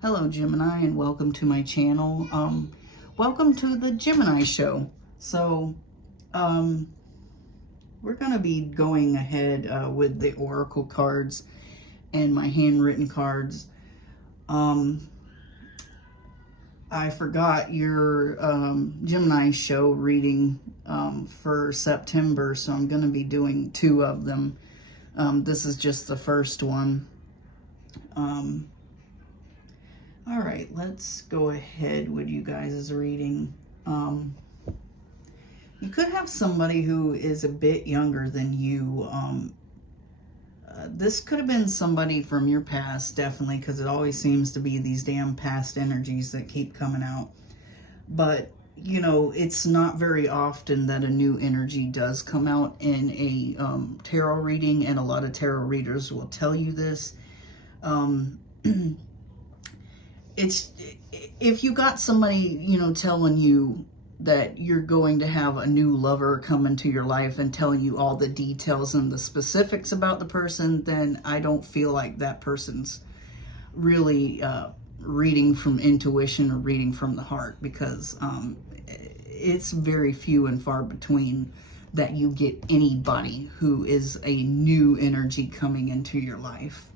Hello Gemini, and welcome to my channel. Welcome to the Gemini show. So we're going to be going ahead with the oracle cards and my handwritten cards. I forgot your Gemini show reading for September, so I'm going to be doing 2 of them. This is just the first one. All right, let's go ahead with you guys' reading. You could have somebody who is a bit younger than you. This could have been somebody from your past, definitely, because it always seems to be these damn past energies that keep coming out. But, you know, it's not very often that a new energy does come out in a tarot reading, and a lot of tarot readers will tell you this. It's if you got somebody, you know, telling you that you're going to have a new lover come into your life and telling you all the details and the specifics about the person, then I don't feel like that person's really reading from intuition or reading from the heart, because it's very few and far between that you get anybody who is a new energy coming into your life.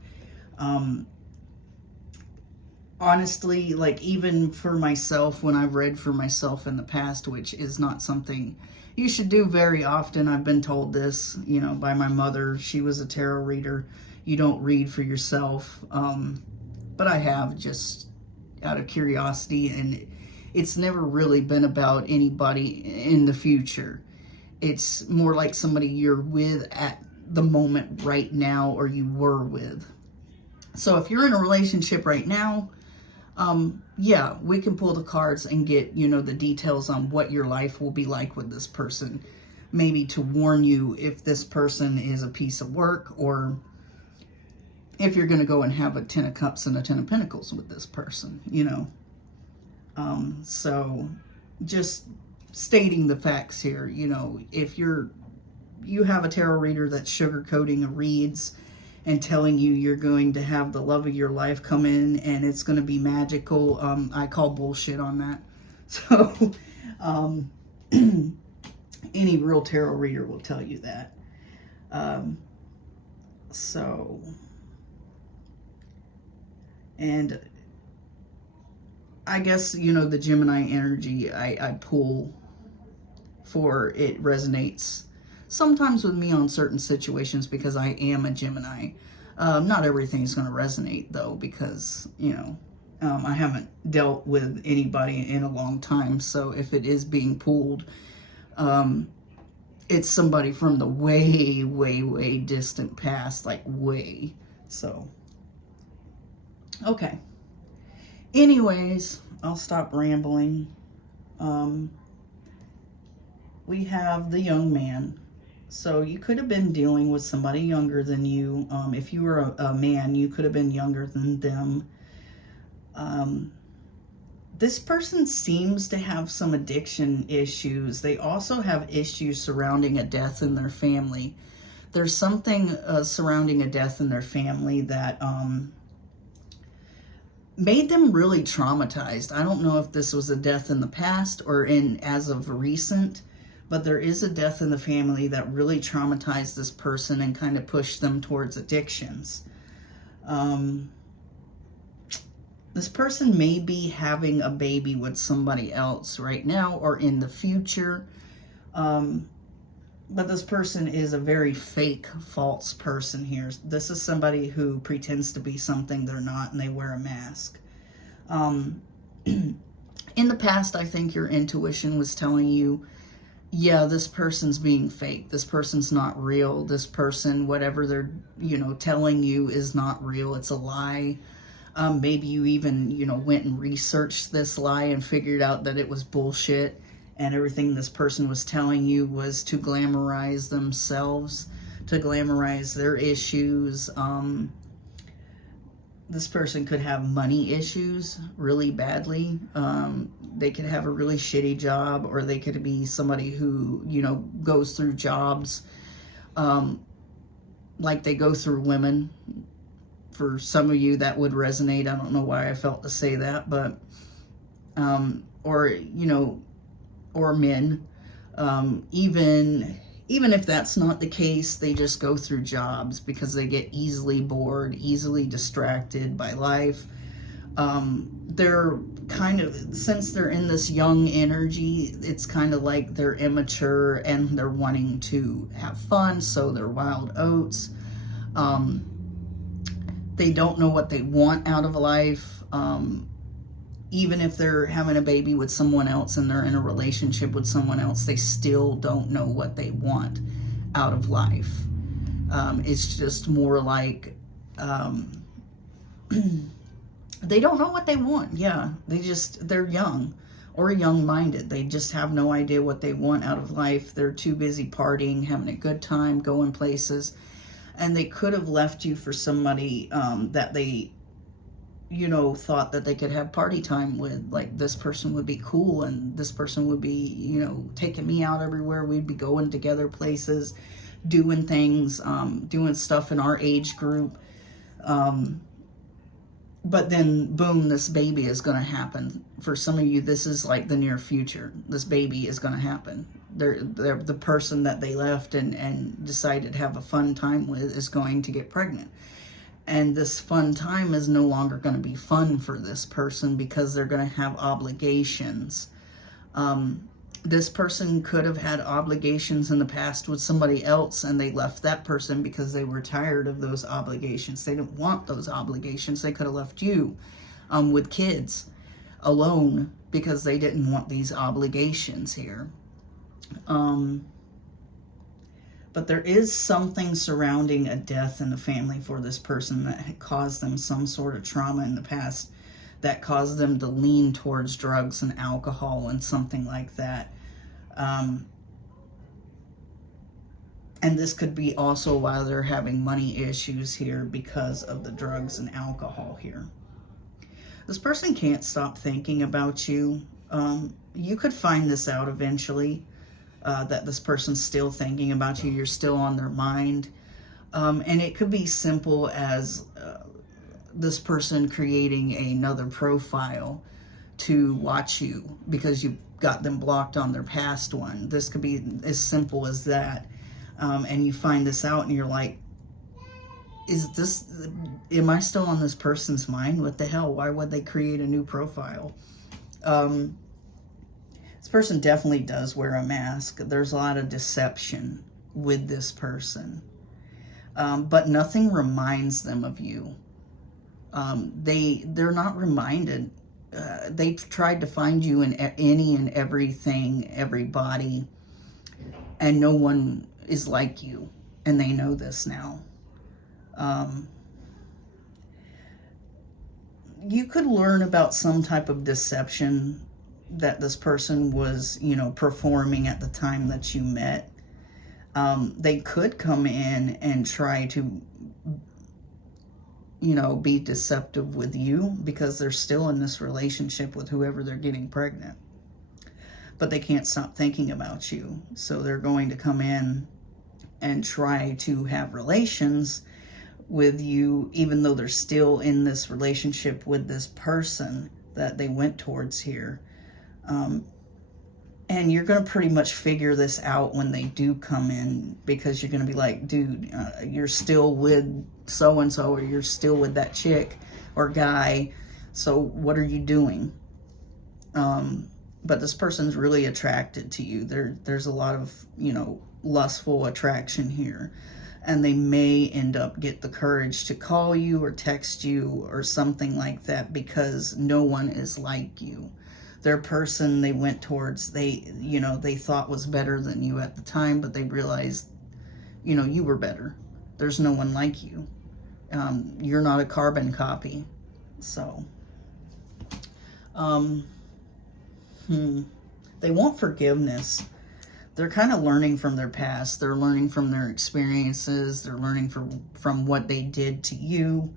Honestly, like, even for myself, when I've read for myself in the past, which is not something you should do very often. I've been told this, you know, by my mother. She was a tarot reader. You don't read for yourself. But I have, just out of curiosity, and it's never really been about anybody in the future. It's more like somebody you're with at the moment right now, or you were with. So if you're in a relationship right now, yeah, we can pull the cards and get, you know, the details on what your life will be like with this person. Maybe to warn you if this person is a piece of work, or if you're going to go and have a 10 of Cups and a 10 of Pentacles with this person, you know. So just stating the facts here, you know, if you have a tarot reader that's sugarcoating a reads and telling you you're going to have the love of your life come in and it's going to be magical, I call bullshit on that. So any real tarot reader will tell you that. And I guess, you know, the Gemini energy I pull for, it resonates sometimes with me on certain situations because I am a Gemini. Not everything's going to resonate, though, because, you know, I haven't dealt with anybody in a long time. So if it is being pulled, it's somebody from the way, way, way distant past, like way. So, okay. Anyways, I'll stop rambling. We have the young man. So you could have been dealing with somebody younger than you. If you were a man, you could have been younger than them. This person seems to have some addiction issues. They also have issues surrounding a death in their family. There's something surrounding a death in their family that made them really traumatized. I don't know if this was a death in the past or as of recent, but there is a death in the family that really traumatized this person and kind of pushed them towards addictions. This person may be having a baby with somebody else right now or in the future. But this person is a very fake, false person here. This is somebody who pretends to be something they're not, and they wear a mask. In the past, I think your intuition was telling you, yeah, this person's being fake. This person's not real. This person, whatever they're, you know, telling you is not real. It's a lie. Maybe you even, you know, went and researched this lie and figured out that it was bullshit, and everything this person was telling you was to glamorize themselves, to glamorize their issues. This person could have money issues really badly. They could have a really shitty job, or they could be somebody who, you know, goes through jobs like they go through women. for some of you that would resonate. I don't know why I felt to say that, but, or, you know, or men, even if that's not the case, they just go through jobs because they get easily bored, easily distracted by life. They're kind of, since they're in this young energy, it's kind of like they're immature and they're wanting to have fun, so they're wild oats. They don't know what they want out of life. Even if they're having a baby with someone else and they're in a relationship with someone else, they still don't know what they want out of life. It's just more like, they don't know what they want. Yeah, they're young or young-minded. They just have no idea what they want out of life. They're too busy partying, having a good time, going places. And they could have left you for somebody that they, you know, thought that they could have party time with. Like, this person would be cool and this person would be, you know, taking me out everywhere. We'd be going together places, doing things, doing stuff in our age group. But then, boom, this baby is going to happen. For some of you, this is like the near future. This baby is going to happen. They're the person that they left and decided to have a fun time with is going to get pregnant. And this fun time is no longer going to be fun for this person because they're going to have obligations. This person could have had obligations in the past with somebody else and they left that person because they were tired of those obligations. They didn't want those obligations. They could have left you with kids alone because they didn't want these obligations here. But there is something surrounding a death in the family for this person that had caused them some sort of trauma in the past that caused them to lean towards drugs and alcohol and something like that. And this could be also why they're having money issues here because of the drugs and alcohol here. This person can't stop thinking about you. You could find this out eventually, that this person's still thinking about you. You're still on their mind. And it could be simple as this person creating another profile to watch you because you've got them blocked on their past one. This could be as simple as that. And you find this out and you're like, am I still on this person's mind? What the hell? Why would they create a new profile? This person definitely does wear a mask. There's a lot of deception with this person. But nothing reminds them of you. They're not reminded. They've tried to find you in any and everything, everybody, and no one is like you, and they know this now. You could learn about some type of deception that this person was, you know, performing at the time that you met. They could come in and try to, you know, be deceptive with you because they're still in this relationship with whoever they're getting pregnant. But they can't stop thinking about you. So they're going to come in and try to have relations with you, even though they're still in this relationship with this person that they went towards here. And you're going to pretty much figure this out when they do come in, because you're going to be like, dude, you're still with so-and-so, or you're still with that chick or guy. So what are you doing? But this person's really attracted to you. There's a lot of, you know, lustful attraction here. And they may end up get the courage to call you or text you or something like that because no one is like you. Their person they went towards, they thought was better than you at the time, but they realized, you know, you were better. There's no one like you. You're not a carbon copy. So, they want forgiveness. They're kind of learning from their past. They're learning from their experiences. They're learning from what they did to you.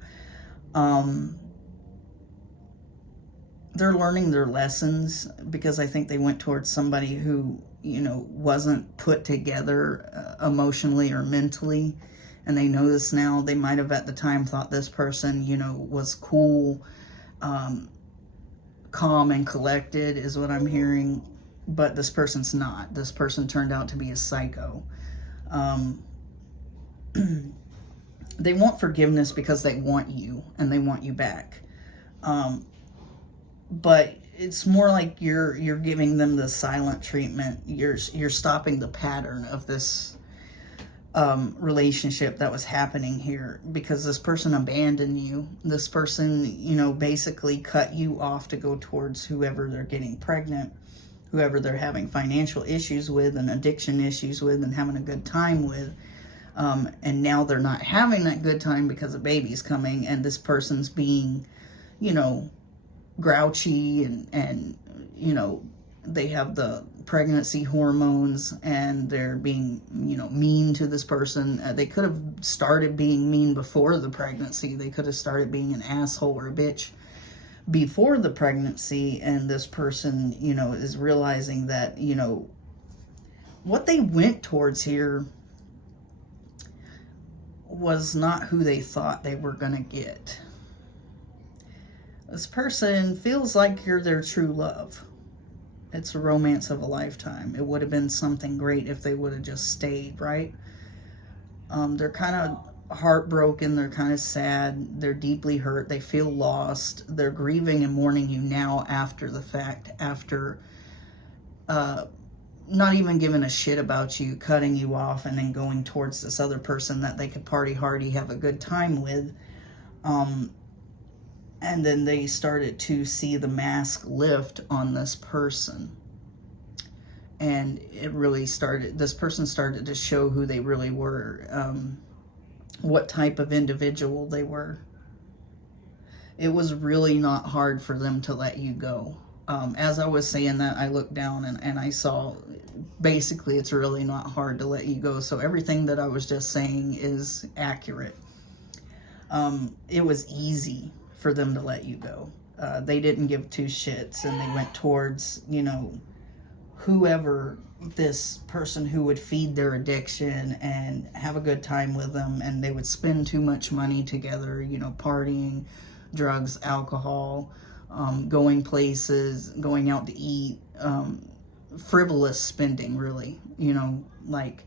They're learning their lessons because I think they went towards somebody who, you know, wasn't put together emotionally or mentally. and they know this now. They might have at the time thought this person, you know, was cool, calm and collected is what I'm hearing, but this person's not. This person turned out to be a psycho. They want forgiveness because they want you and they want you back. But it's more like you're giving them the silent treatment. You're stopping the pattern of this relationship that was happening here, because this person abandoned you. This person, you know, basically cut you off to go towards whoever they're getting pregnant, whoever they're having financial issues with and addiction issues with and having a good time with. And now they're not having that good time because a baby's coming, and this person's being, you know, grouchy and you know, they have the pregnancy hormones and they're being, you know, mean to this person. They could have started being mean before the pregnancy. They could have started being an asshole or a bitch before the pregnancy, and this person, you know, is realizing that, you know, what they went towards here was not who they thought they were gonna get. This person feels like you're their true love. It's a romance of a lifetime. It would have been something great if they would have just stayed, right? They're kind of heartbroken. They're kind of sad. They're deeply hurt. They feel lost. They're grieving and mourning you now after the fact, after not even giving a shit about you, cutting you off, and then going towards this other person that they could party hardy, have a good time with. And then they started to see the mask lift on this person. And it really started, this person started to show who they really were, what type of individual they were. It was really not hard for them to let you go. As I was saying that, I looked down and I saw, basically, it's really not hard to let you go. So everything that I was just saying is accurate. It was easy for them to let you go. They didn't give two shits, and they went towards, you know, whoever, this person who would feed their addiction and have a good time with them, and they would spend too much money together, you know, partying, drugs, alcohol, going places, going out to eat, frivolous spending, really, you know, like,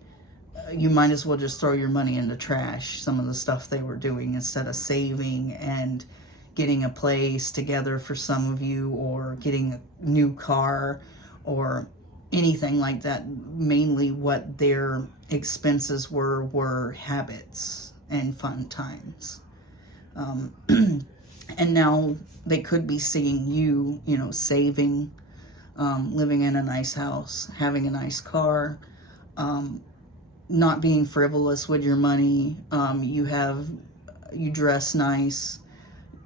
you might as well just throw your money in the trash, some of the stuff they were doing, instead of saving and getting a place together for some of you, or getting a new car, or anything like that. Mainly what their expenses were habits and fun times. And now they could be seeing you, you know, saving, living in a nice house, having a nice car, not being frivolous with your money. You dress nice,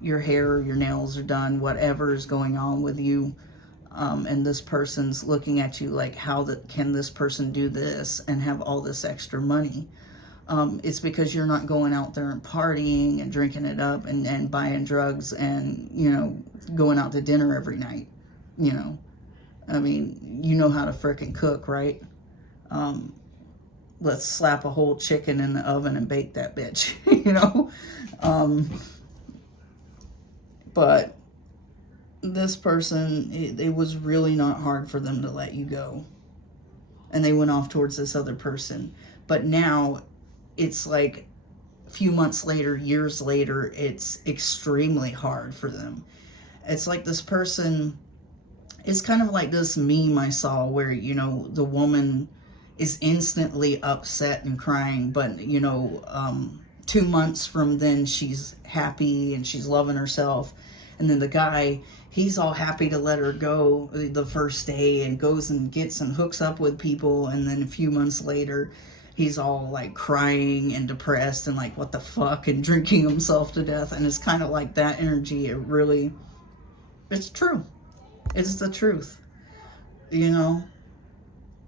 your hair, your nails are done, whatever is going on with you. And this person's looking at you like, can this person do this and have all this extra money? It's because you're not going out there and partying and drinking it up and buying drugs and, you know, going out to dinner every night, you know. I mean, you know how to frickin' cook, right? Let's slap a whole chicken in the oven and bake that bitch, you know? But this person, it was really not hard for them to let you go. And they went off towards this other person. But now, it's like a few months later, years later, it's extremely hard for them. It's like this person, it's kind of like this meme I saw where, you know, the woman is instantly upset and crying, but, you know, 2 months from then she's happy and she's loving herself. And then the guy, he's all happy to let her go the first day and goes and gets and hooks up with people. And then a few months later, he's all like crying and depressed and like, what the fuck, and drinking himself to death. And it's kind of like that energy. It's true. It's the truth. You know,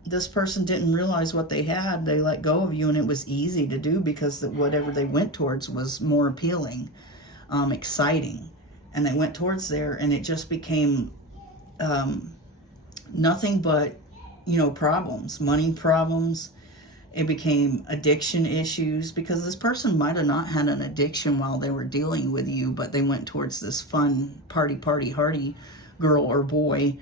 this person didn't realize what they had. They let go of you, and it was easy to do because whatever they went towards was more appealing, exciting. And they went towards there, and it just became nothing but, you know, problems, money problems. It became addiction issues, because this person might have not had an addiction while they were dealing with you, but they went towards this fun party hardy girl or boy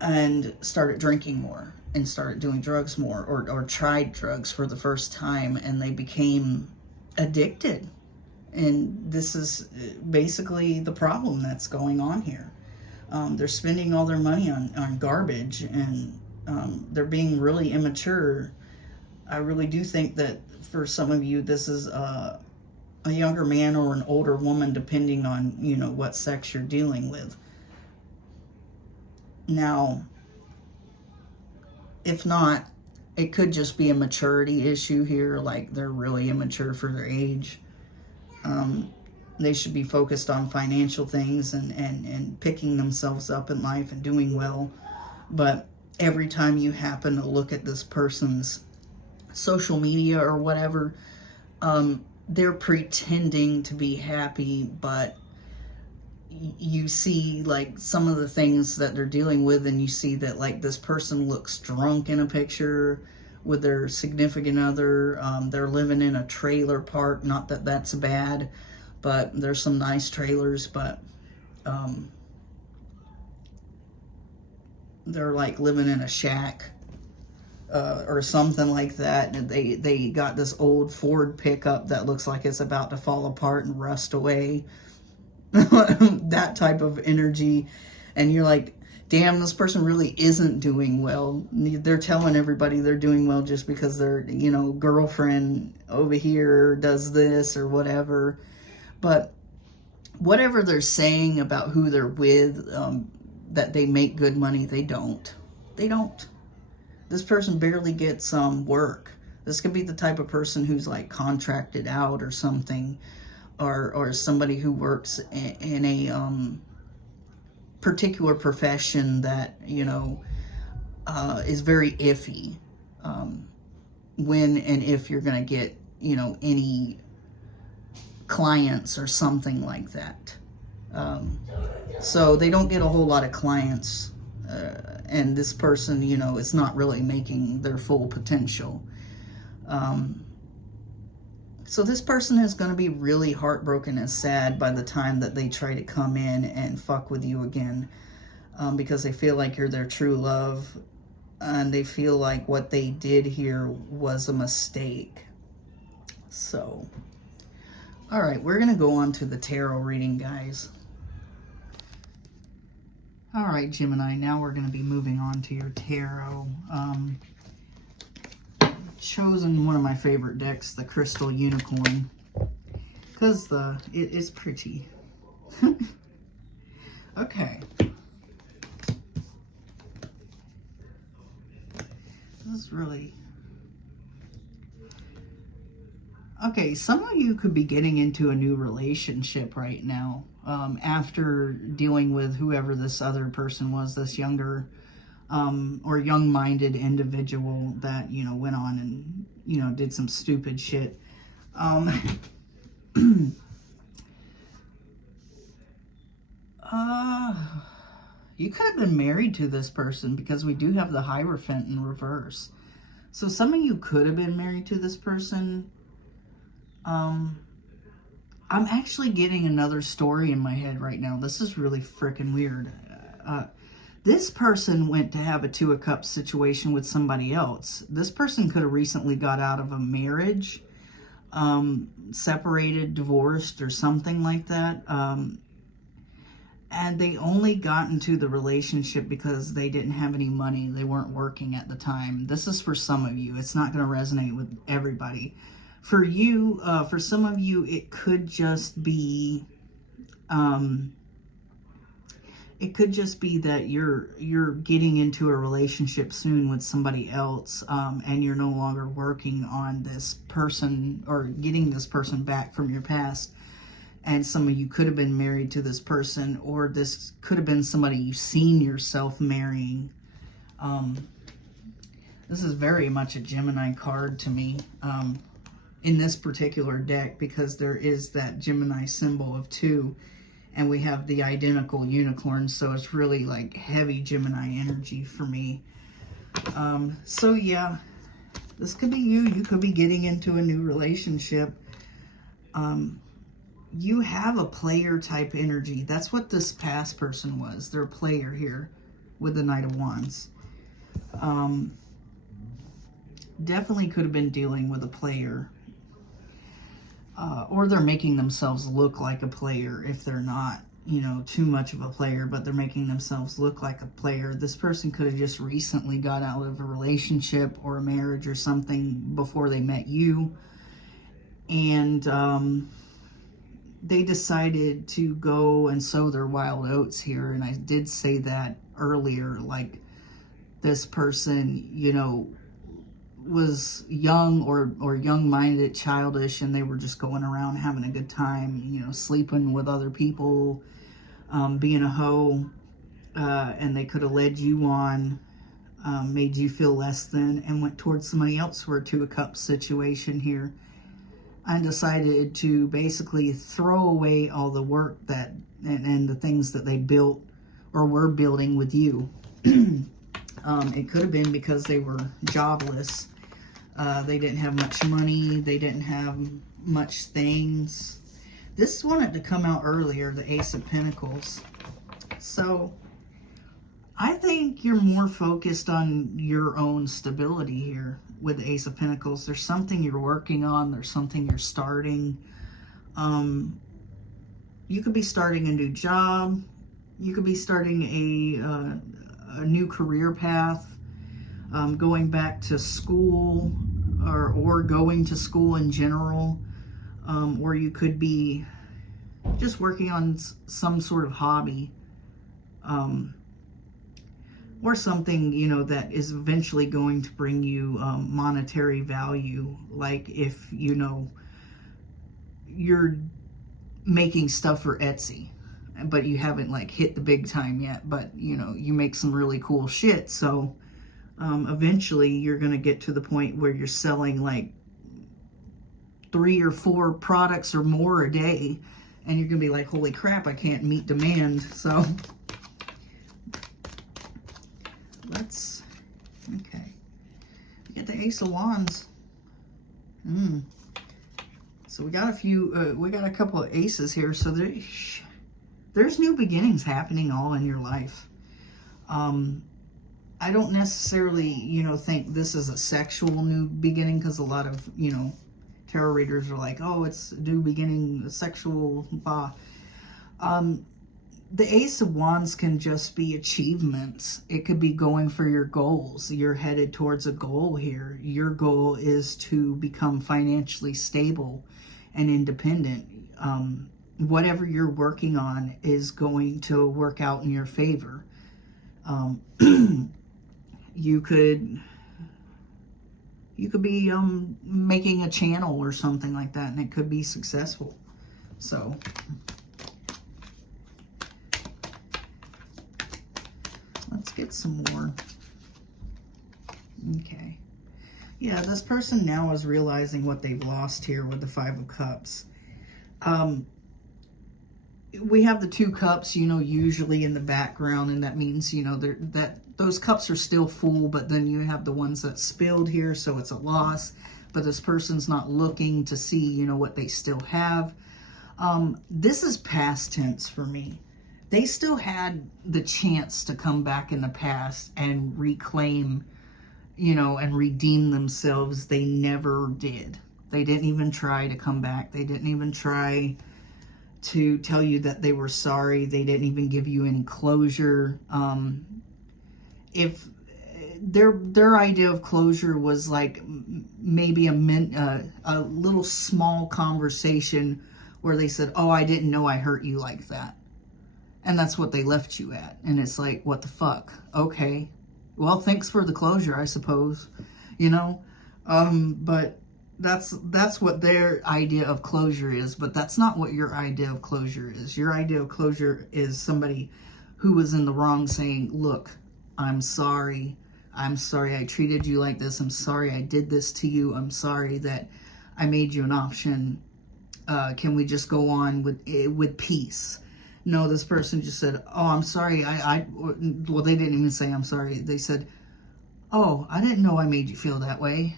and started drinking more and started doing drugs more, or tried drugs for the first time, and they became addicted. And this is basically the problem that's going on here. They're spending all their money on garbage, and they're being really immature. I really do think that for some of you, this is a younger man or an older woman, depending on, you know, what sex you're dealing with. Now, if not, it could just be a maturity issue here, like they're really immature for their age. They should be focused on financial things and picking themselves up in life and doing well. But every time you happen to look at this person's social media or whatever, they're pretending to be happy, but you see like some of the things that they're dealing with, and you see that like this person looks drunk in a picture with their significant other. They're living in a trailer park. Not that that's bad, but there's some nice trailers, but they're like living in a shack or something like that. And they got this old Ford pickup that looks like it's about to fall apart and rust away. That type of energy. And you're like, damn, this person really isn't doing well. They're telling everybody they're doing well just because their, you know, girlfriend over here does this or whatever. But whatever they're saying about who they're with, that they make good money, they don't. They don't. This person barely gets work. This could be the type of person who's like contracted out or something, or somebody who works in a particular profession that, you know, is very iffy when and if you're going to get, you know, any clients or something like that. So they don't get a whole lot of clients, and this person, you know, is not really making their full potential. So this person is going to be really heartbroken and sad by the time that they try to come in and fuck with you again, because they feel like you're their true love, and they feel like what they did here was a mistake. So, all right, we're going to go on to the tarot reading, guys. All right, Gemini, now we're going to be moving on to your tarot. Chosen one of my favorite decks, the Crystal Unicorn, because it is pretty. Okay. This is really... Okay, some of you could be getting into a new relationship right now, after dealing with whoever this other person was, this younger or young-minded individual that, you know, went on and, you know, did some stupid shit. You could have been married to this person, because we do have the Hierophant in reverse. So some of you could have been married to this person. I'm actually getting another story in my head right now. This is really freaking weird. This person went to have a Two of Cups situation with somebody else. This person could have recently got out of a marriage, separated, divorced, or something like that. And they only got into the relationship because they didn't have any money. They weren't working at the time. This is for some of you. It's not going to resonate with everybody. For you, for some of you, it could just be... it could just be that you're getting into a relationship soon with somebody else, and you're no longer working on this person or getting this person back from your past. And some of you could have been married to this person, or this could have been somebody you've seen yourself marrying. This is very much a Gemini card to me, in this particular deck, because there is that Gemini symbol of 2. And we have the identical unicorn, so it's really like heavy Gemini energy for me. So yeah, This could be you. You could be getting into a new relationship. You have a player type energy. That's what this past person was. They're a player here with the Knight of Wands. Definitely could have been dealing with a player. Or they're making themselves look like a player if they're not, you know, too much of a player, but they're making themselves look like a player. This person could have just recently got out of a relationship or a marriage or something before they met you. And they decided to go and sow their wild oats here. And I did say that earlier, like this person, you know, was young or young-minded, childish, and they were just going around having a good time, you know, sleeping with other people, being a hoe, and they could have led you on, made you feel less than, and went towards somebody else for a Two of Cups situation here. I decided to basically throw away all the work that and the things that they built or were building with you. It could have been because they were jobless. They didn't have much money. They didn't have much things. This wanted to come out earlier, the Ace of Pentacles. So I think you're more focused on your own stability here with the Ace of Pentacles. There's something you're working on. There's something you're starting. You could be starting a new job. You could be starting a new career path, going back to school or going to school in general, or you could be just working on some sort of hobby, or something, you know, that is eventually going to bring you monetary value. Like if, you know, you're making stuff for Etsy, but you haven't like hit the big time yet, but you know, you make some really cool shit. So eventually you're going to get to the point where you're selling like 3 or 4 products or more a day, and you're going to be like, holy crap, I can't meet demand. So let's, okay, get the Ace of Wands. So we got a few, we got a couple of aces here. So there's new beginnings happening all in your life. I don't necessarily, you know, think this is a sexual new beginning, because a lot of, you know, tarot readers are like, oh, it's a new beginning, a sexual, blah. The Ace of Wands can just be achievements. It could be going for your goals. You're headed towards a goal here. Your goal is to become financially stable and independent. Whatever you're working on is going to work out in your favor. You could be making a channel or something like that, and it could be successful. So let's get some more. Okay. Yeah, this person now is realizing what they've lost here with the Five of Cups. We have the 2 cups, you know, usually in the background, and that means, you know, that those cups are still full, but then you have the ones that spilled here, so it's a loss. But this person's not looking to see, you know, what they still have. This is past tense for me. They still had the chance to come back in the past and reclaim, you know, and redeem themselves. They never did. They didn't even try to come back. They didn't even try to tell you that they were sorry. They didn't even give you any closure. If their idea of closure was like maybe a little small conversation where they said, oh, I didn't know I hurt you like that. And that's what they left you at. And it's like, what the fuck? Okay. Well, thanks for the closure, I suppose. You know? But that's what their idea of closure is, but that's not what your idea of closure is. Your idea of closure is somebody who was in the wrong saying, look, I'm sorry. I'm sorry I treated you like this. I'm sorry I did this to you. I'm sorry that I made you an option. Can we just go on with peace? No, this person just said, oh, I'm sorry. Well, they didn't even say I'm sorry. They said, oh, I didn't know I made you feel that way.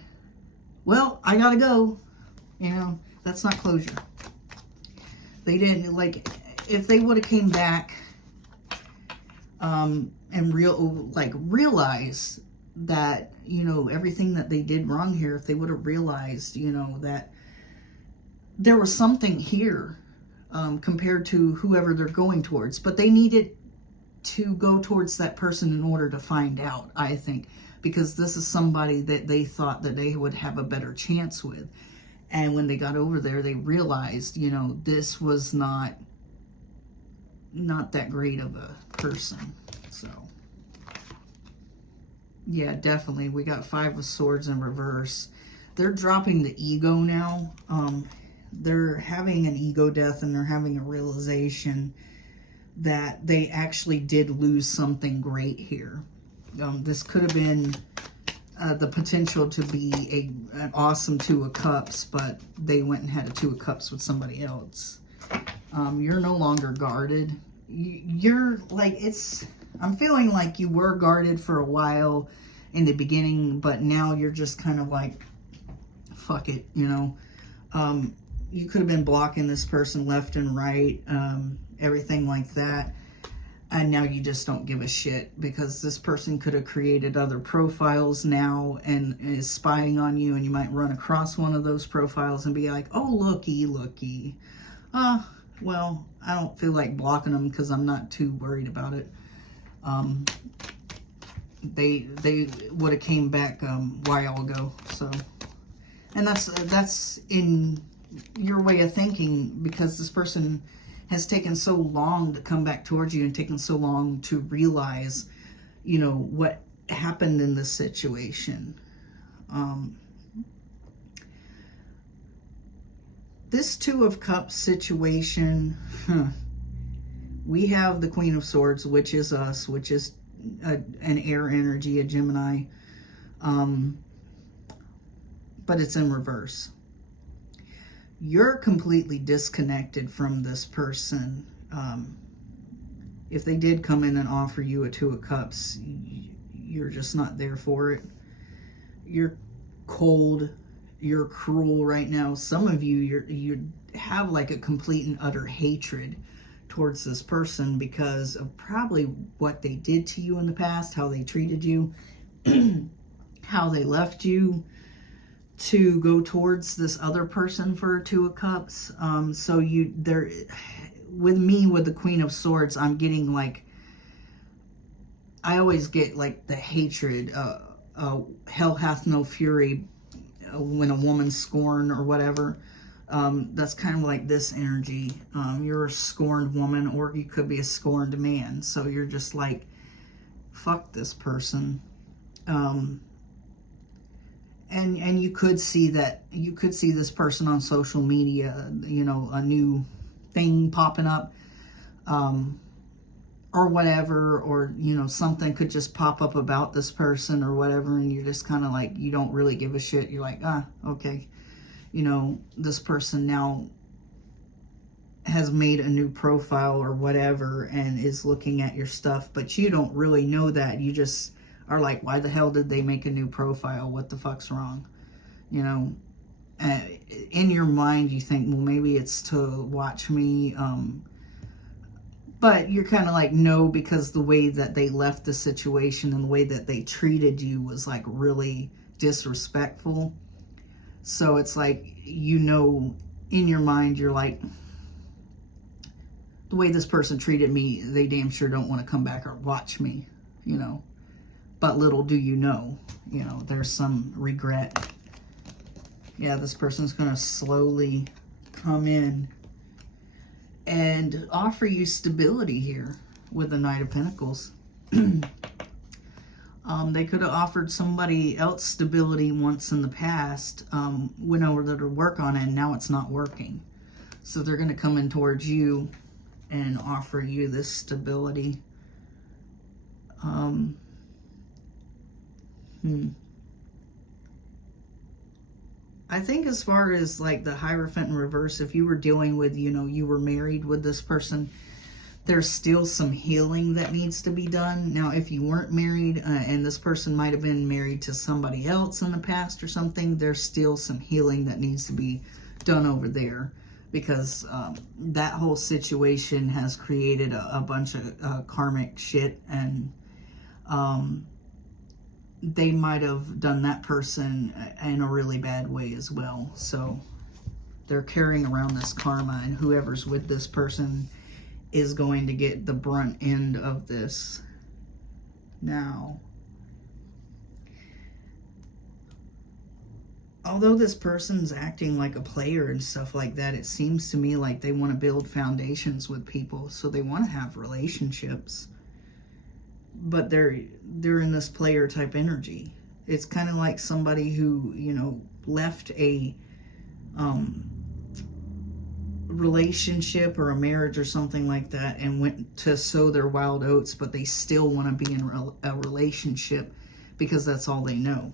well, I gotta go. You know, that's not closure. They didn't, like, if they would have came back and realized that, you know, everything that they did wrong here, if they would have realized, you know, that there was something here compared to whoever they're going towards. But they needed to go towards that person in order to find out, I think, because this is somebody that they thought that they would have a better chance with. And when they got over there, they realized, you know, this was not that great of a person. So, yeah, definitely. We got 5 of Swords in reverse. They're dropping the ego now. They're having an ego death, and they're having a realization that they actually did lose something great here. This could have been the potential to be an awesome 2 of Cups, but they went and had a 2 of Cups with somebody else. You're no longer guarded. You're like, I'm feeling like you were guarded for a while in the beginning, but now you're just kind of like, fuck it, you know. You could have been blocking this person left and right, everything like that. And now you just don't give a shit, because this person could have created other profiles now and is spying on you, and you might run across one of those profiles and be like, oh, looky. Well, I don't feel like blocking them because I'm not too worried about it. They would have came back a while ago. So, and that's in your way of thinking, because this person has taken so long to come back towards you and taken so long to realize, you know, what happened in this situation. This 2 of Cups situation, we have the Queen of Swords, which is us, which is an air energy, a Gemini, but it's in reverse. You're completely disconnected from this person. If they did come in and offer you a 2 of Cups, you're just not there for it. You're cold. You're cruel right now. Some of you, you have like a complete and utter hatred towards this person because of probably what they did to you in the past, how they treated you, how they left you to go towards this other person for a 2 of Cups. So with me, with the Queen of Swords, I'm getting like, I always get like the hatred, hell hath no fury when a woman's scorned or whatever. That's kind of like this energy. You're a scorned woman, or you could be a scorned man. So you're just like, fuck this person. And you could see this person on social media, you know, a new thing popping up, or whatever, or, you know, something could just pop up about this person or whatever, and you're just kind of like, you don't really give a shit. You're like, okay, you know, this person now has made a new profile or whatever and is looking at your stuff, but you don't really know that. You just are like, why the hell did they make a new profile? What the fuck's wrong? You know, in your mind, you think, well, maybe it's to watch me. But you're kind of like, no, because the way that they left the situation and the way that they treated you was like really disrespectful. So it's like, you know, in your mind, you're like, the way this person treated me, they damn sure don't want to come back or watch me, you know. But little do you know, there's some regret. Yeah, this person's going to slowly come in and offer you stability here with the Knight of Pentacles. They could have offered somebody else stability once in the past, went over there to work on it, and now it's not working. So they're going to come in towards you and offer you this stability. I think as far as like the Hierophant in reverse, if you were dealing with, you were married with this person, there's still some healing that needs to be done. Now, if you weren't married and this person might have been married to somebody else in the past or something, there's still some healing that needs to be done over there, because that whole situation has created a bunch of karmic shit, and they might have done that person in a really bad way as well. So they're carrying around this karma, and whoever's with this person is going to get the brunt end of this. Now, although this person's acting like a player and stuff like that, it seems to me like they want to build foundations with people, so they want to have relationships, but they're in this player type energy. It's kind of like somebody who, you know, left a relationship or a marriage or something like that and went to sow their wild oats, but they still want to be in a relationship because that's all they know.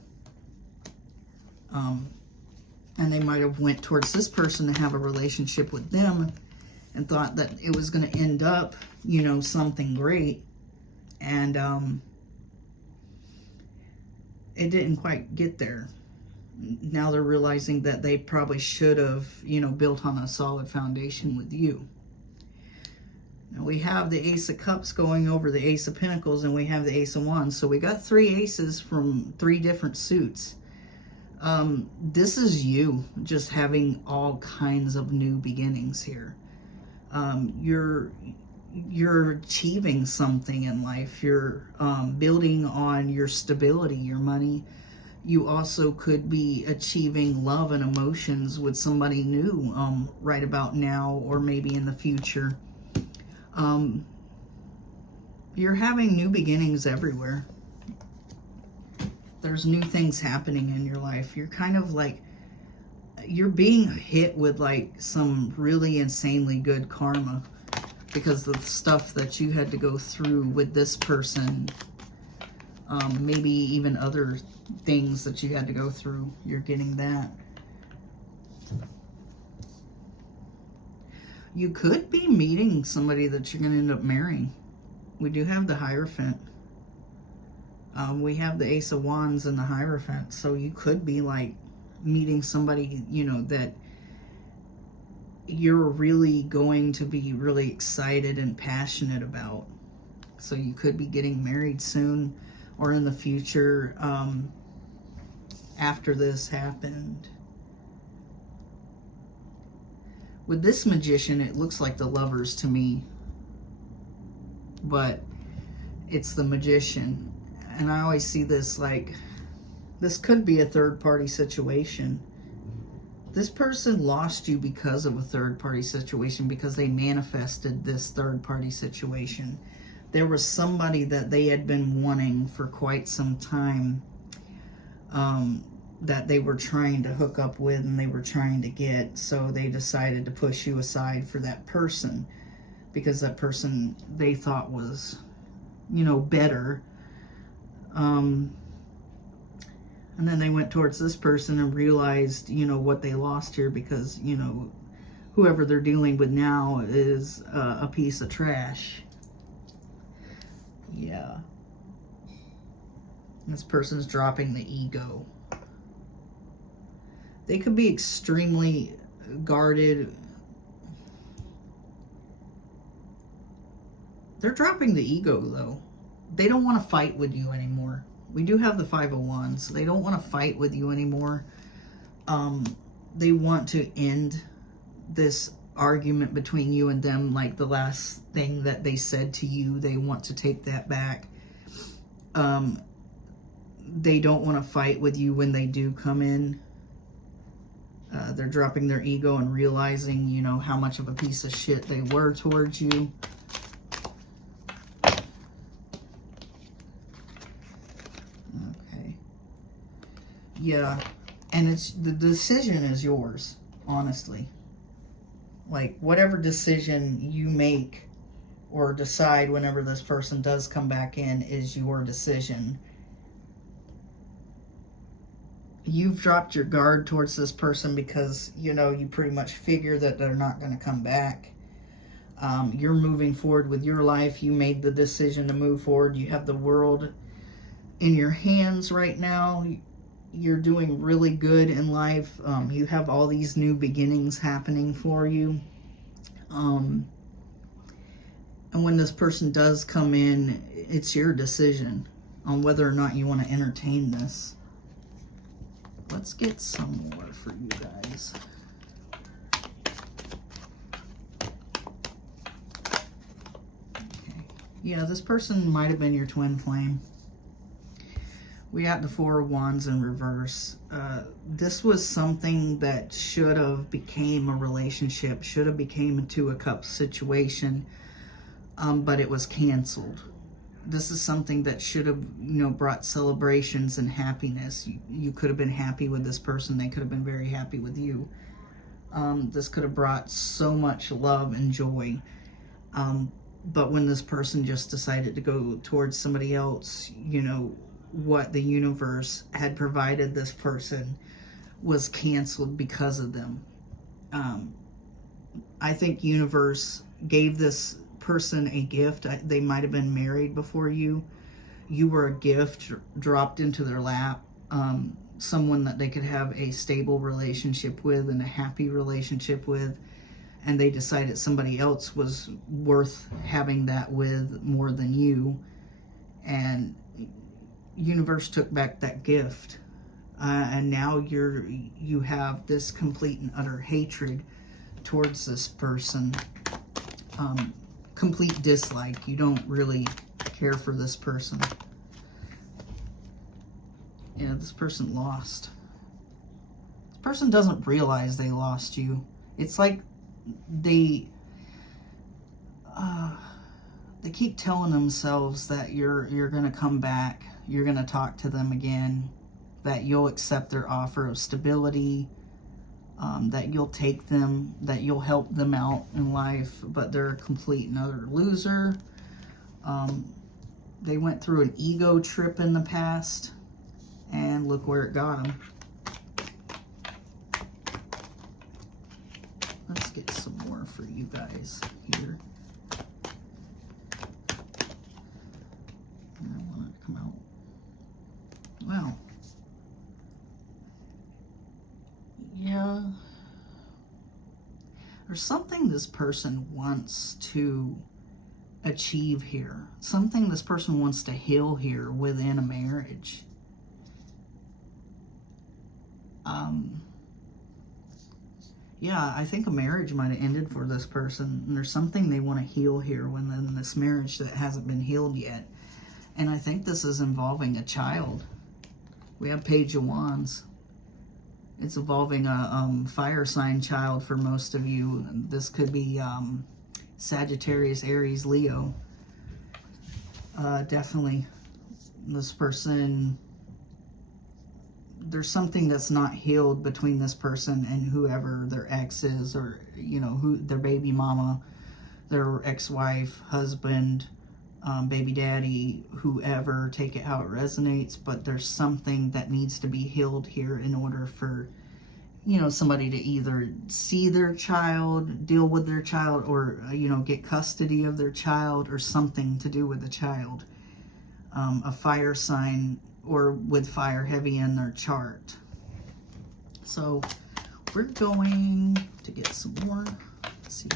And they might have went towards this person to have a relationship with them and thought that it was going to end up, you know, something great, and it didn't quite get there. Now they're realizing that they probably should have, you know, built on a solid foundation with you. Now we have the Ace of Cups going over the Ace of Pentacles, and we have the Ace of Wands. So we got 3 aces from 3 different suits. This is you just having all kinds of new beginnings here. You're achieving something in life. You're building on your stability, your money. You also could be achieving love and emotions with somebody new right about now, or maybe in the future. You're having new beginnings everywhere. There's new things happening in your life. You're kind of like, you're being hit with like some really insanely good karma because of the stuff that you had to go through with this person. Maybe even other things that you had to go through. You're getting that. You could be meeting somebody that you're going to end up marrying. We do have the Hierophant. We have the Ace of Wands and the Hierophant. So you could be like meeting somebody, you know, that you're really going to be really excited and passionate about. So you could be getting married soon or in the future after this happened. With this Magician, it looks like the Lovers to me, but it's the Magician. And I always see this like, this could be a third-party situation. This person lost you because of a third-party situation, because they manifested this third-party situation. There was somebody that they had been wanting for quite some time, that they were trying to hook up with and they were trying to get. So they decided to push you aside for that person, because that person they thought was, you know, better. And then they went towards this person and realized, you know, what they lost here, because, you know, whoever they're dealing with now is a piece of trash. Yeah. This person's dropping the ego. They could be extremely guarded. They're dropping the ego, though. They don't want to fight with you anymore. We do have the 5 of Wands. They don't want to fight with you anymore. They want to end this argument between you and them, like the last thing that they said to you. They want to take that back. They don't want to fight with you when they do come in. They're dropping their ego and realizing, you know, how much of a piece of shit they were towards you. Okay. Yeah. And it's, the decision is yours, honestly. Like, whatever decision you make or decide whenever this person does come back in is your decision. You've dropped your guard towards this person because, you know, you pretty much figure that they're not going to come back. You're moving forward with your life. You made the decision to move forward. You have the world in your hands right now. You're doing really good in life. You have all these new beginnings happening for you. And when this person does come in, it's your decision on whether or not you want to entertain this. Let's get some more for you guys. Okay. Yeah, this person might have been your twin flame. We got the Four of Wands in reverse. This was something that should have became a relationship, should have became a Two of Cups situation, but it was canceled. This is something that should have, brought celebrations and happiness. You could have been happy with this person. They could have been very happy with you. This could have brought so much love and joy. But when this person just decided to go towards somebody else, what the universe had provided this person was canceled because of them. I think universe gave this person a gift. They might have been married before you. You were a gift dropped into their lap. Someone that they could have a stable relationship with and a happy relationship with. And they decided somebody else was worth having that with more than you. And universe took back that gift. And now you have this complete and utter hatred towards this person. Complete dislike. You don't really care for this person. Yeah, this person lost. This person doesn't realize they lost you. It's like they keep telling themselves that you're gonna come back, you're gonna talk to them again, that you'll accept their offer of stability, that you'll take them, that you'll help them out in life, but they're a complete and utter loser. They went through an ego trip in the past, and look where it got them. Let's get some more for you guys here. I want it to come out. Wow. Yeah. There's something this person wants to achieve here. Something this person wants to heal here within a marriage. Yeah, I think a marriage might have ended for this person. And there's something they want to heal here within this marriage that hasn't been healed yet. And I think this is involving a child. We have Page of Wands. It's involving a fire sign child for most of you. This could be Sagittarius, Aries, Leo. Definitely. This person, there's something that's not healed between this person and whoever their ex is, or, who their baby mama, their ex-wife, husband, baby daddy, whoever, take it how it resonates, but there's something that needs to be healed here in order for, somebody to either see their child, deal with their child, or, get custody of their child, or something to do with the child. A fire sign, or with fire heavy in their chart. So we're going to get some more. Let's see.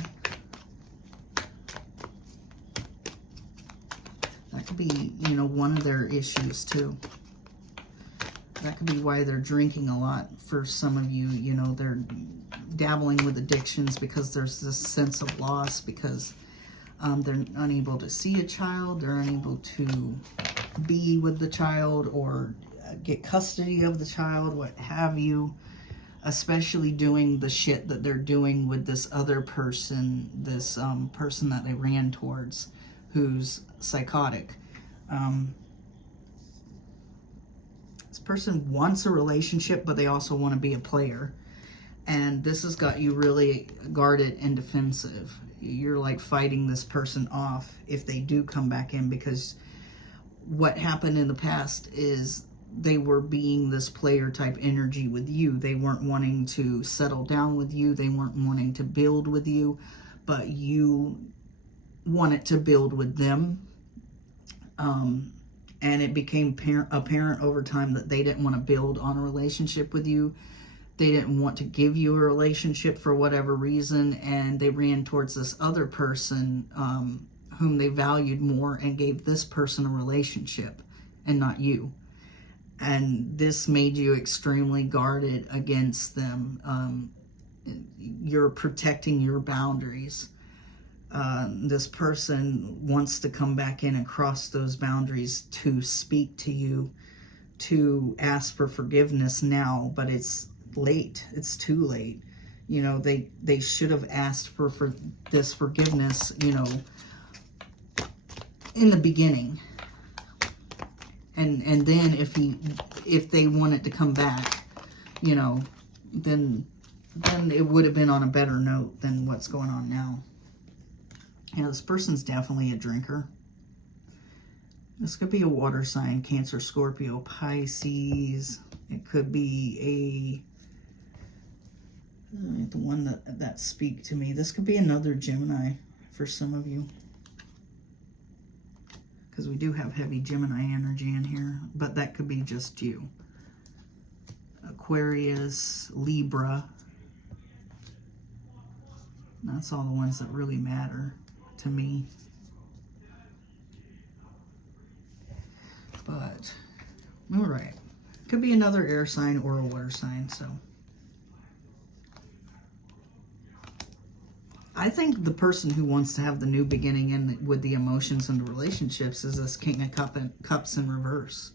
That could be, one of their issues too. That could be why they're drinking a lot for some of you. They're dabbling with addictions because there's this sense of loss, because they're unable to see a child, they're unable to be with the child or get custody of the child, what have you, especially doing the shit that they're doing with this other person, this person that they ran towards, who's psychotic. This person wants a relationship, but they also want to be a player. And this has got you really guarded and defensive. You're like fighting this person off if they do come back in, because what happened in the past is they were being this player type energy with you. They weren't wanting to settle down with you. They weren't wanting to build with you. but you wanted to build with them. And it became apparent over time that they didn't want to build on a relationship with you. They didn't want to give you a relationship for whatever reason, and they ran towards this other person whom they valued more and gave this person a relationship and not you. And this made you extremely guarded against them. You're protecting your boundaries. This person wants to come back in and cross those boundaries to speak to you, to ask for forgiveness now, but it's late. It's too late. You know, they should have asked for this forgiveness, you know, in the beginning. And then if they wanted to come back, you know, then it would have been on a better note than what's going on now. Yeah, this person's definitely a drinker. This could be a water sign, Cancer, Scorpio, Pisces. It could be the one that speak to me. This could be another Gemini for some of you, because we do have heavy Gemini energy in here, but that could be just you. Aquarius, Libra. That's all the ones that really matter to me. But, all right. Could be another air sign or a water sign, so. I think the person who wants to have the new beginning in with the emotions and the relationships is this King of Cups in reverse.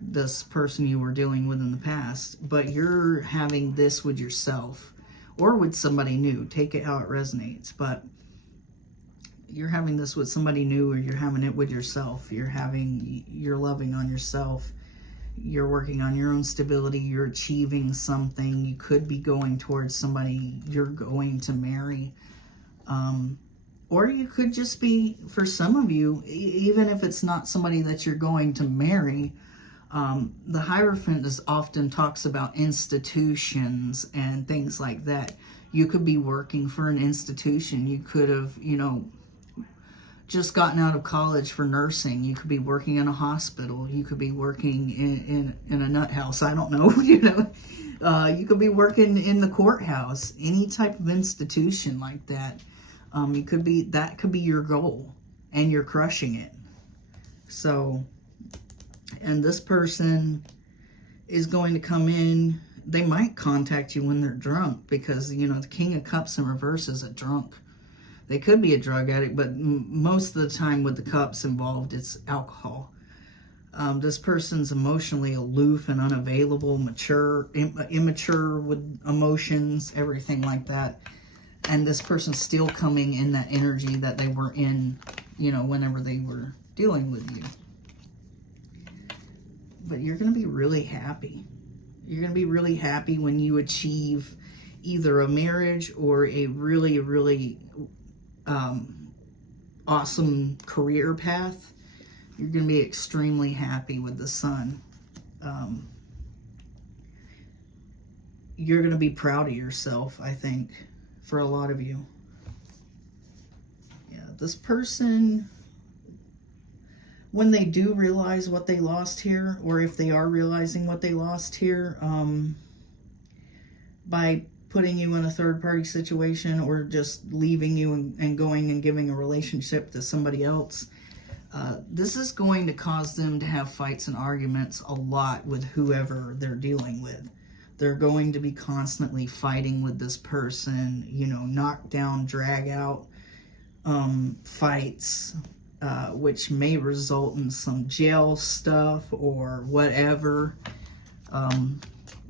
This person you were dealing with in the past, but you're having this with yourself or with somebody new. Take it how it resonates, but you're having this with somebody new, or you're having it with yourself. You're loving on yourself. You're working on your own stability. You're achieving something. You could be going towards somebody you're going to marry. Or you could just be, for some of you, even if it's not somebody that you're going to marry, the Hierophant often talks about institutions and things like that. You could be working for an institution. You could have, you know, just gotten out of college for nursing. You could be working in a hospital. You could be working in a nut house. I don't know, you know. You could be working in the courthouse. Any type of institution like that. That could be your goal, and you're crushing it. So, and this person is going to come in. They might contact you when they're drunk, because, you know, the King of Cups in reverse is a drunk. They could be a drug addict, but most of the time with the cups involved, it's alcohol. This person's emotionally aloof and unavailable, immature with emotions, everything like that. And this person's still coming in that energy that they were in, you know, whenever they were dealing with you. But you're going to be really happy. You're going to be really happy when you achieve either a marriage or a really, really awesome career path. You're going to be extremely happy with the Sun. You're going to be proud of yourself, I think, for a lot of you. Yeah, this person, when they do realize what they lost here, or if they are realizing what they lost here, by putting you in a third-party situation, or just leaving you and going and giving a relationship to somebody else, this is going to cause them to have fights and arguments a lot with whoever they're dealing with. They're going to be constantly fighting with this person, you know, knockdown, drag out fights, which may result in some jail stuff or whatever.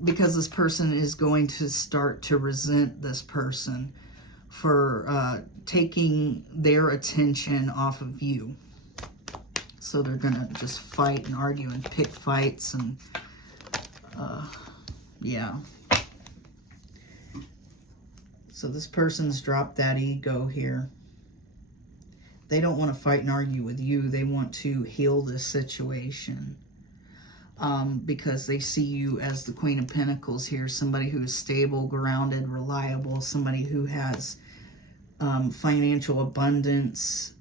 Because this person is going to start to resent this person for taking their attention off of you. So they're going to just fight and argue and pick fights, and yeah. So this person's dropped that ego here. They don't want to fight and argue with you. They want to heal this situation. Because they see you as the Queen of Pentacles here, somebody who is stable, grounded, reliable, somebody who has financial abundance.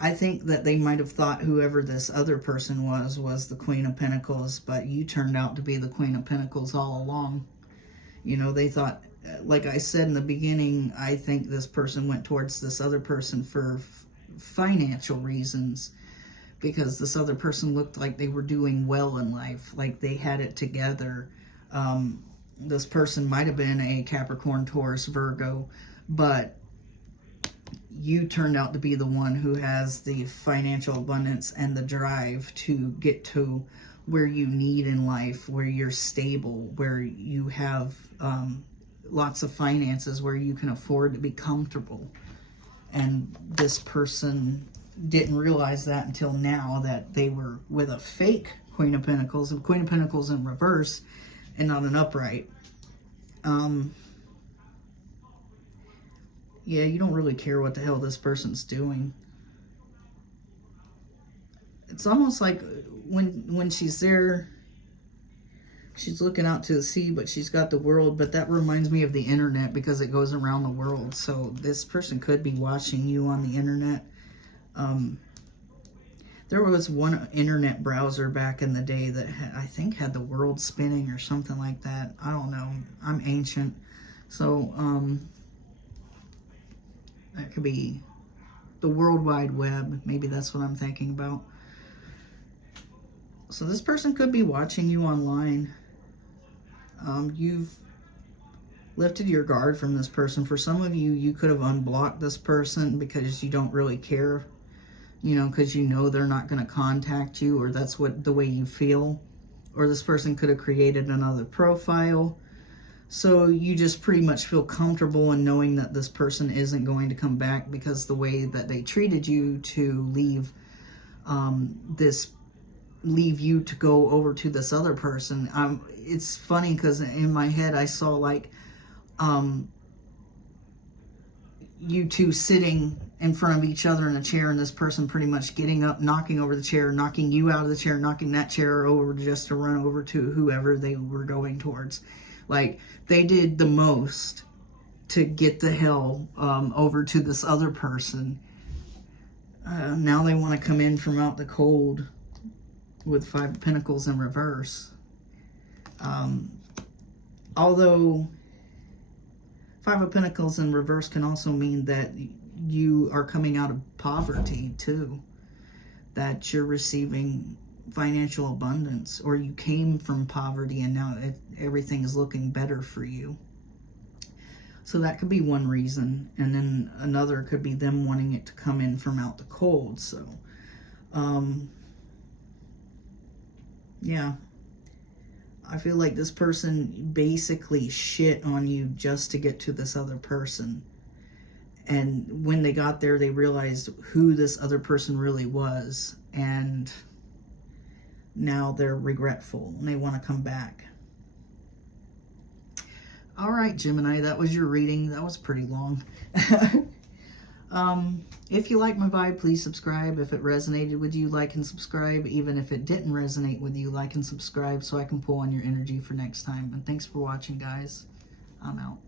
I think that they might have thought whoever this other person was the Queen of Pentacles, but you turned out to be the Queen of Pentacles all along. You know, they thought, like I said in the beginning, I think this person went towards this other person for financial reasons, because this other person looked like they were doing well in life, like they had it together. This person might have been a Capricorn, Taurus, Virgo, but you turned out to be the one who has the financial abundance and the drive to get to where you need in life, where you're stable, where you have lots of finances, where you can afford to be comfortable. And this person didn't realize that until now, that they were with a fake Queen of Pentacles, and Queen of Pentacles in reverse and not an upright. Yeah, you don't really care what the hell this person's doing. It's almost like when she's there, she's looking out to the sea, but she's got the world. But that reminds me of the internet, because it goes around the world. So this person could be watching you on the internet. There was one internet browser back in the day that I think had the world spinning or something like that. I don't know. I'm ancient. So, that could be the World Wide Web. Maybe that's what I'm thinking about. So this person could be watching you online. You've lifted your guard from this person. For some of you, you could have unblocked this person because you don't really care. You know, because you know they're not going to contact you, or that's the way you feel. Or this person could have created another profile. So you just pretty much feel comfortable in knowing that this person isn't going to come back, because the way that they treated you to leave you to go over to this other person. It's funny because in my head I saw like you two sitting in front of each other in a chair, and this person pretty much getting up, knocking over the chair, knocking you out of the chair, knocking that chair over just to run over to whoever they were going towards. Like, they did the most to get the hell over to this other person. Now they want to come in from out the cold with Five of Pentacles in reverse. Although Five of Pentacles in reverse can also mean that you are coming out of poverty too. That you're receiving financial abundance, or you came from poverty and now everything is looking better for you. So that could be one reason. And then another could be them wanting it to come in from out the cold. So, yeah. I feel like this person basically shit on you just to get to this other person. And when they got there, they realized who this other person really was. And now they're regretful and they want to come back. All right, Gemini, that was your reading. That was pretty long. If you like my vibe, please subscribe. If it resonated with you, like and subscribe. Even if it didn't resonate with you, like and subscribe so I can pull on your energy for next time. And thanks for watching, guys. I'm out.